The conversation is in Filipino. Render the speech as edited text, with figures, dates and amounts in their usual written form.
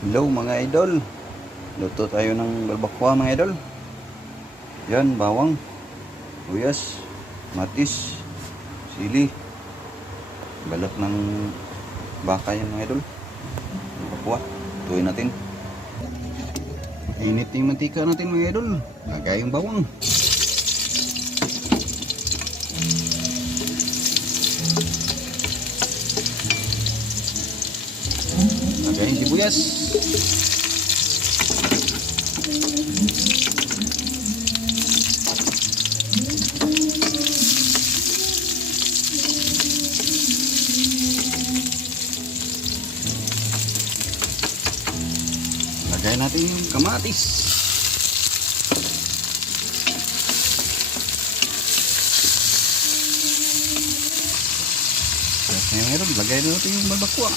Hello mga idol. Luto tayo ng balbakwa mga idol. Yan, bawang, uyas, matis, sili. Balat ng baka yan mga idol. Balbakwa. Tuloy natin. Init yung mantika natin mga idol. Lagay yung bawang. Lagay yung sibuyas. Lagay natin yung kamatis. Tapos ngayon, lagay natin yung balbakwa.